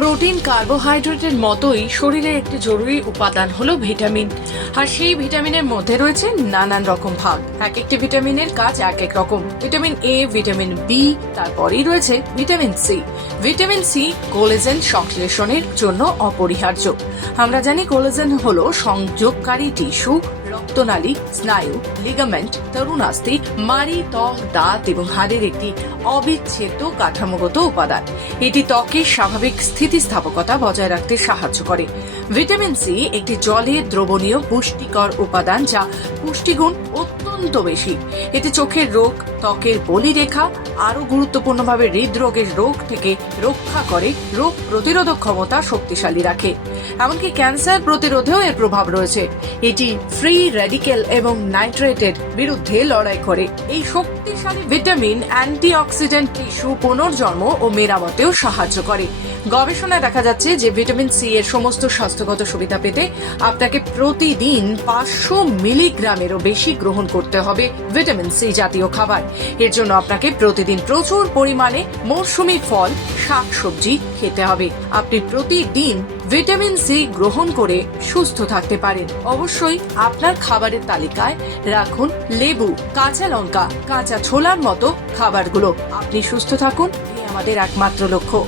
Protein কার্বোহাইড্রেটের মতোই শরীরের একটি জরুরি উপাদান হলো ভিটামিন। আর সেই ভিটামিনের মধ্যে রয়েছে নানান রকম ভাগ। এক একটি ভিটামিনের কাজ এক এক রকম। ভিটামিন এ, ভিটামিন বি, তারপরেই রয়েছে vitamin C. Vitamin C collagen সংশ্লেষণের জন্য অপরিহার্য। আমরা জানি কোলাজেন হলো সংযোগকারী টিস্যু, রক্তনালী, স্নায়ু, লিগামেন্ট, তরুণাস্থি, মাড়ি, ত্বক, দাঁত এবং হাড়ের একটি অবিচ্ছেদ্য কাঠামোগত উপাদান। এটি ত্বকের স্বাভাবিক স্থিতিস্থাপকতা বজায় রাখতে সাহায্য করে। ভিটামিন সি একটি জলে দ্রবণীয় পুষ্টিকর উপাদান, যা পুষ্টিগুণ অত্যন্ত বেশি। এটি চোখের রোগ, ত্বকের বলিরেখা, আরো গুরুত্বপূর্ণভাবে হৃদরোগের রোগ থেকে রক্ষা করে, রোগ প্রতিরোধক ক্ষমতা শক্তিশালী রাখে। এমনকি ক্যান্সার প্রতিরোধেও এর প্রভাব রয়েছে। এটি ফ্রি রেডিক্যাল এবং নাইট্রেটের বিরুদ্ধে লড়াই করে। এই শক্তিশালী ভিটামিন অ্যান্টিঅক্সিডেন্ট টিস্যু পুনর্জন্ম ও মেরামতেও সাহায্য করে। গবেষণায় দেখা যাচ্ছে যে ভিটামিন সি এর সমস্ত স্বাস্থ্যগত সুবিধা পেতে আপনাকে প্রতিদিন 500 মিলিগ্রামেরও বেশি গ্রহণ করতে হবে ভিটামিন সি জাতীয় খাবার। এর জন্য আপনাকে প্রতিদিন প্রচুর পরিমাণে মৌসুমী ফল, শাকসবজি খেতে হবে। আপনি প্রতিদিন ভিটামিন সি গ্রহণ করে সুস্থ থাকতে পারেন। অবশ্যই আপনার খাবারের তালিকায় রাখুন লেবু, কাঁচা লঙ্কা, কাঁচা ছোলার মতো খাবারগুলো। আপনি সুস্থ থাকুন, এই আমাদের একমাত্র লক্ষ্য।